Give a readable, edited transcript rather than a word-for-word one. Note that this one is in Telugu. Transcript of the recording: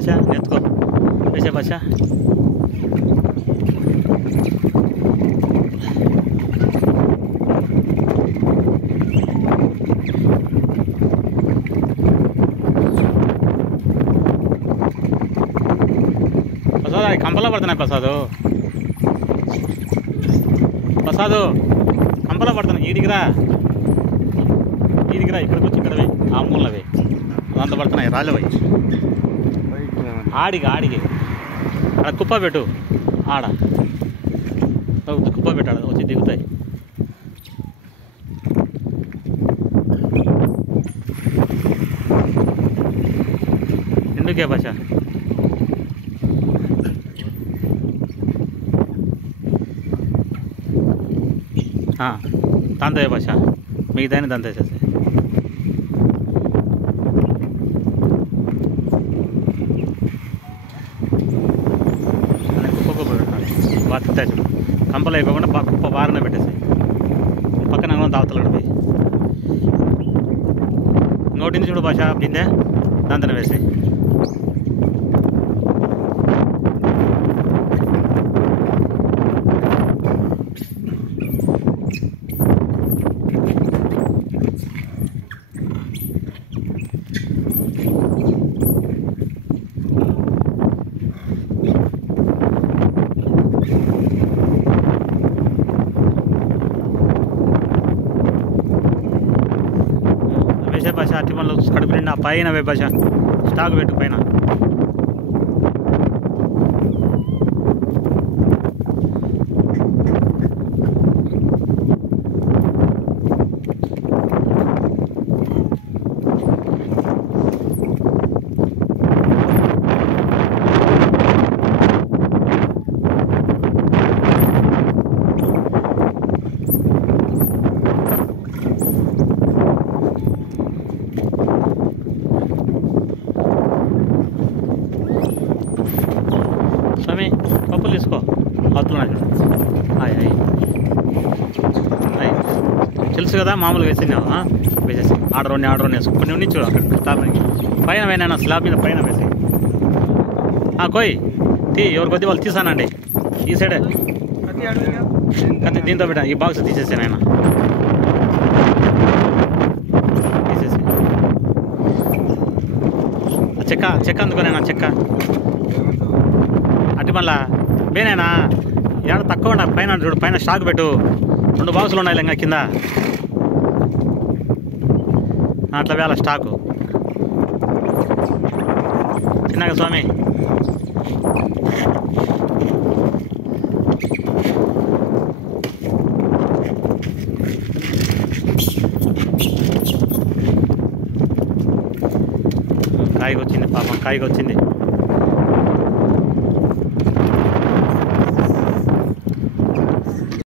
బచ్చా ఎత్తుకో వేసే బచ్చా. ప్రసాద్ అది కంపలో పడుతున్నాయి ప్రసాదు. ప్రసాదు కంపలో పడుతున్నాయి. ఈడికిరా ఇక్కడికి వచ్చి ఇక్కడ ఆ మూలవి దాంతో పడుతున్నాయి రాళ్ళవి. ఆడికి అక్కడ కుప్ప పెట్టు. ఆడ కుప్ప పెట్టాడు వచ్చి దిగుతాయి. ఎందుకే భాష దాంతో భాష మిగతాని దాంతో వేసేసి కుప్ప పెట్టాలి. బాగా తింటాయి చూడు. కంపలు వేయకుండా కుప్ప బారనే పెట్టేసి పక్కన తాగుతలాడు పోయి నోటిని చూడు భాష బిందే దాంతో వేసి వేసే భాష. అట్టి మళ్ళీ కడుపు నిండా పైన వే భాష స్టాక్ పెట్టు పైన. స్వామి పప్పులు తీసుకో అవుతున్నాడు. తెలుసు కదా మామూలుగా వేసినావు. వేసేసి ఆర్డర్ వేసుకో. కొన్ని ఉండి చూడు అక్కడ టాప్ పైన వేనా స్లాబ్ మీద పైన వేసి కోయ్ తీ ఎవరి కొద్ది వాళ్ళు తీసానండి. ఈ సైడే కత్తి దీంతో పెట్టా. ఈ బాక్స్ తీసేసాను ఆయన తీసేసి చెక్క అందుకోనేనా చెక్క అట్టి మళ్ళా బేనేనా ఏడ తక్కువ ఉండ పైన చూడు. పైన స్టాక్ పెట్టు. 2 బాక్సులు ఉన్నాయి ఇంకా కింద అట్లా వేళ స్టాకు చిన్నగా స్వామి. కాయకొచ్చింది పాపం కాయకొచ్చింది.